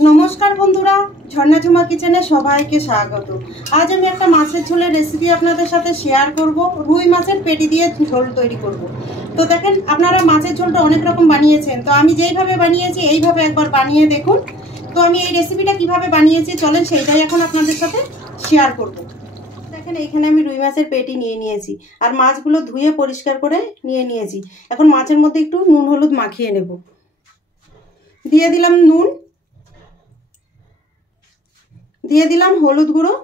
नमस्कार बंधुरा झर्णा झुमा किचेने सबाइके स्वागत। आज आमी एक माछेर झोलेर रेसिपि आपनादेर साथे शेयर करब। रुई माछेर पेटी दिए झोल तैरी करब। तो देखें आपनारा माछेर झोलटा अनेक रकम बानिয়েছেন, तो आमी जेइभाবে बानिয়েছি এইভাবে একবার বানিয়ে দেখুন। तो आमी এই রেসিপিটা কিভাবে বানিয়েছি চলেন সেইটাই এখন আপনাদের সাথে শেয়ার করব। দেখেন এইখানে আমি রুই মাছের পেটি নিয়ে নিয়েছি আর মাছগুলো ধুয়ে পরিষ্কার করে নিয়ে নিয়েছি। এখন মাছের মধ্যে একটু নুন হলুদ মাখিয়ে নেব। দিয়ে দিলাম নুন, দিয়ে দিলাম হলুদ গুঁড়ো,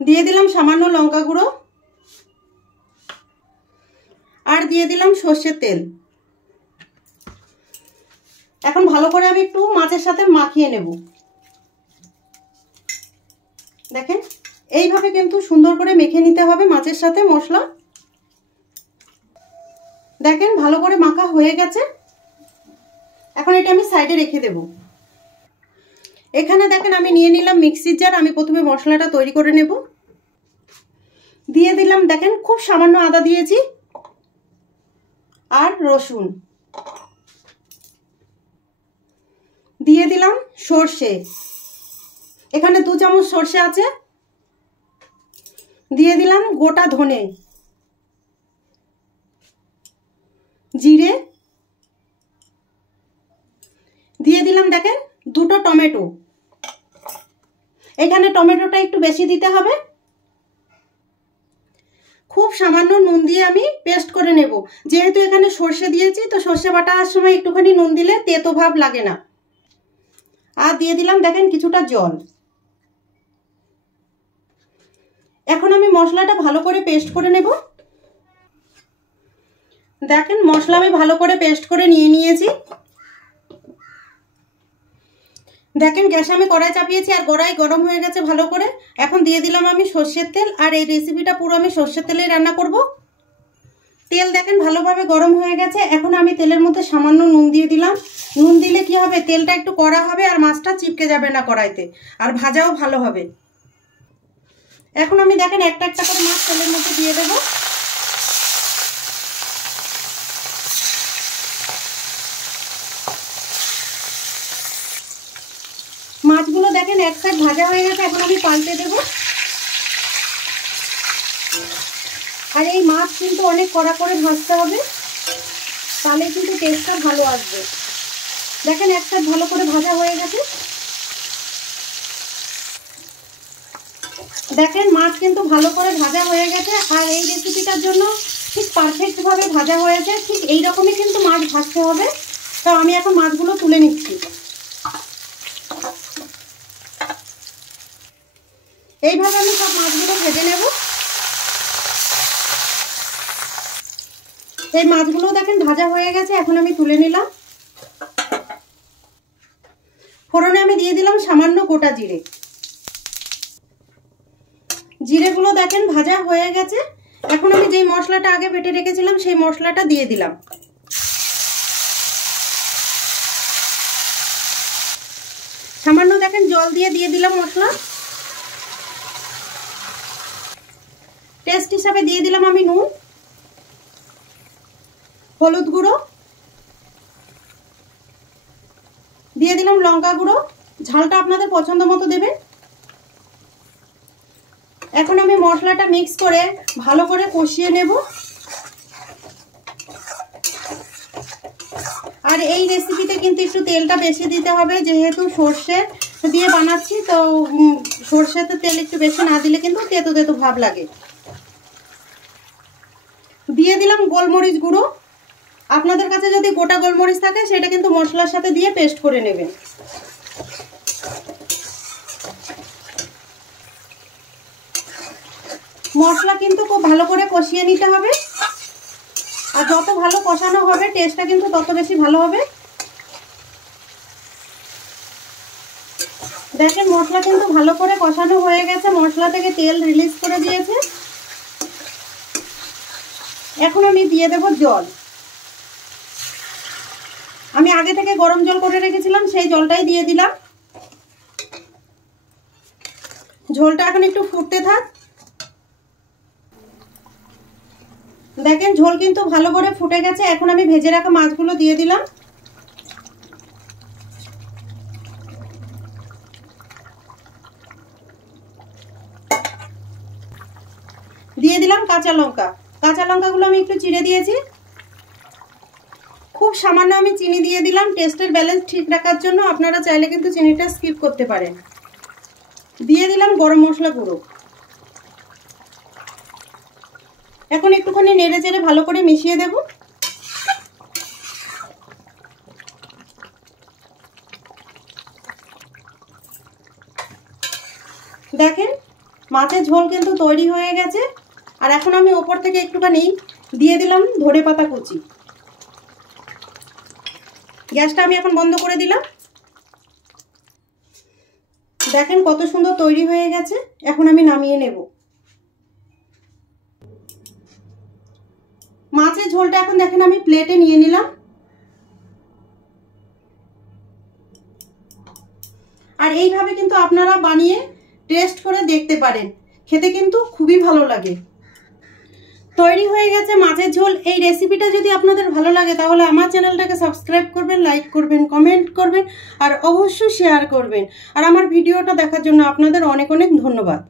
দিয়ে দিলাম সামান্য লঙ্কা গুঁড়ো আর দিয়ে দিলাম সরষের তেল। এখন ভালো করে আমি একটু মাছের সাথে মাখিয়ে নেব। দেখেন এইভাবে কিন্তু সুন্দর করে মেখে নিতে হবে মাছের সাথে মশলা। দেখেন ভালো করে মাখা হয়ে গেছে। এখন এটা আমি সাইডে রেখে দেব। এখানে দেখেন আমি নিয়ে নিলাম মিক্সির জার। আমি প্রথমে মশলাটা তৈরি করে নেব। দিয়ে দিলাম দেখেন খুব সামান্য আদা দিয়েছি আর রসুন, দিয়ে দিলাম সরষে, এখানে 2 চামচ সরষে আছে, দিয়ে দিলাম গোটা ধনে, জিরে, দিয়ে দিলাম দেখেন 2টো টমেটো। এখানে টমেটোটা একটু বেশি দিতে হবে। খুব সামান্য নুন দিয়ে আমি পেস্ট করে নেব। যেহেতু এখানে সরষে দিয়েছি তো সরষে বাটার সময় একটুখানি নুন দিলে তেতো ভাব লাগে না। আর দিয়ে দিলাম দেখেন কিছুটা জল। এখন আমি মশলাটা ভালো করে পেস্ট করে নেব। দেখেন মশলা আমি ভালো করে পেস্ট করে নিয়েছি। দেখেন গ্যাসে আমি কড়াই চাপিয়েছি আর কড়াই গরম হয়ে গেছে ভালো করে। এখন দিয়ে দিলাম আমি সরষের তেল আর এই রেসিপিটা পুরো আমি সরষের তেলেই রান্না করব। তেল দেখেন ভালোভাবে গরম হয়ে গেছে। এখন আমি তেলের মধ্যে সামান্য নুন দিয়ে দিলাম। নুন দিলে কি হবে, তেলটা একটু কড়া হবে আর মাছটা চিপকে যাবে না কড়াইতে, আর ভাজাও ভালো হবে। এখন আমি দেখেন একটা একটা করে মাছ তেলের মধ্যে দিয়ে দেব। মাছগুলো দেখেন এক সাইড ভাজা হয়ে গেছে। এখন আমি পাল্টে দেব। আর এই মাছ কিন্তু অনেক কড়া করে ভাজতে হবে, তাহলে কিন্তু টেস্টটা ভালো আসবে। দেখেন এক সাইড ভালো করে ভাজা হয়ে গেছে। দেখেন মাছ কিন্তু ভালো করে ভাজা হয়ে গেছে। আর এই রেসিপিটার জন্য ঠিক পারফেক্টভাবে ভাজা হয়েছে। ঠিক এইরকমই কিন্তু মাছ ভাজতে হবে। তো আমি এখন মাছগুলো তুলে নিচ্ছি। এইভাবে আমি সব মাছগুলো ভেজে নেব। এই মাছগুলো দেখেন ভাজা হয়ে গেছে। এখন আমি তুলে নিলাম। ফোড়নে আমি দিয়ে দিলাম সামান্য গোটা জিরে। জিরেগুলো দেখেন ভাজা হয়ে গেছে। এখন আমি যেই মশলাটা আগে বেটে রেখেছিলাম সেই মশলাটা দিয়ে দিলাম। সামান্য দেখেন জল দিয়ে দিলাম মশলা। টেস্ট হিসাবে দিয়ে দিলাম আমি নুন, হলুদ গুঁড়ো, দিয়ে দিলাম লঙ্কা গুঁড়ো। ঝালটা আপনাদের পছন্দ মতো দেবেন। এখন আমি মশলাটা মিক্স করে ভালো করে কষিয়ে নেব। আর এই রেসিপিতে কিন্তু একটু তেলটা বেশি দিতে হবে, যেহেতু সর্ষে দিয়ে বানাচ্ছি। তো সর্ষেতে তেল একটু বেশি না দিলে কিন্তু তেতো তেতো ভাব লাগে। দিয়ে দিলাম গোলমরিচ গুঁড়ো। আপনাদের কাছে যদি গোটা গোলমরিচ থাকে সেটা কিন্তু মশলার সাথে দিয়ে পেস্ট করে নেবেন। মশলা কিন্তু খুব ভালো করে কষিয়ে নিতে হবে। আর যত ভালো কষানো হবে টেস্টটা কিন্তু তত বেশি ভালো হবে। দেখেন মশলা কিন্তু ভালো করে কষানো হয়ে গেছে। মশলা থেকে তেল রিলিজ করে দিয়েছে। এখন আমি দিয়ে দেব জল। আমি আগে থেকে গরম জল করে রেখেছিলাম, সেই জলটাই দিয়ে দিলাম। ঝোলটা এখন একটু ফুটতে থাক। দেখেন ঝোল কিন্তু ভালো করে ফুটে গেছে। এখন আমি ভেজে রাখা মাছগুলো দিয়ে দিলাম। দিয়ে দিলাম কাঁচা লঙ্কা। কাঁচা লঙ্কাগুলো আমি একটু চিড়ে দিয়েছি। খুব সামান্য আমি চিনি দিয়ে দিলাম টেস্টের ব্যালেন্স ঠিক রাখার জন্য। আপনারা চাইলে কিন্তু চিনিটা স্কিপ করতে পারেন। দিয়ে দিলাম গরম মশলা গুঁড়ো। এখন একটুখানি নেড়ে চেড়ে ভালো করে মিশিয়ে দেব। দেখেন মাছের ঝোল কিন্তু তৈরি হয়ে গেছে। আর এখন আমি ওপর থেকে একটুখানি দিয়ে দিলাম ধনেপাতা কুচি। গ্যাসটা আমি এখন বন্ধ করে দিলাম। দেখেন কত সুন্দর তৈরি হয়ে গেছে। এখন আমি নামিয়ে নেব। মাছের ঝোলটা এখন দেখেন আমি প্লেটে নিয়ে নিলাম। আর এইভাবে কিন্তু আপনারা বানিয়ে টেস্ট করে দেখতে পারেন, খেতে কিন্তু খুবই ভালো লাগে। তৈরি হয়ে গেছে মাছের ঝোল। এই রেসিপিটা যদি আপনাদের ভালো লাগে তাহলে আমার চ্যানেলটাকে সাবস্ক্রাইব করবেন, লাইক করবেন, কমেন্ট করবেন আর অবশ্যই শেয়ার করবেন। আর আমার ভিডিওটা দেখার জন্য আপনাদের অনেক অনেক ধন্যবাদ।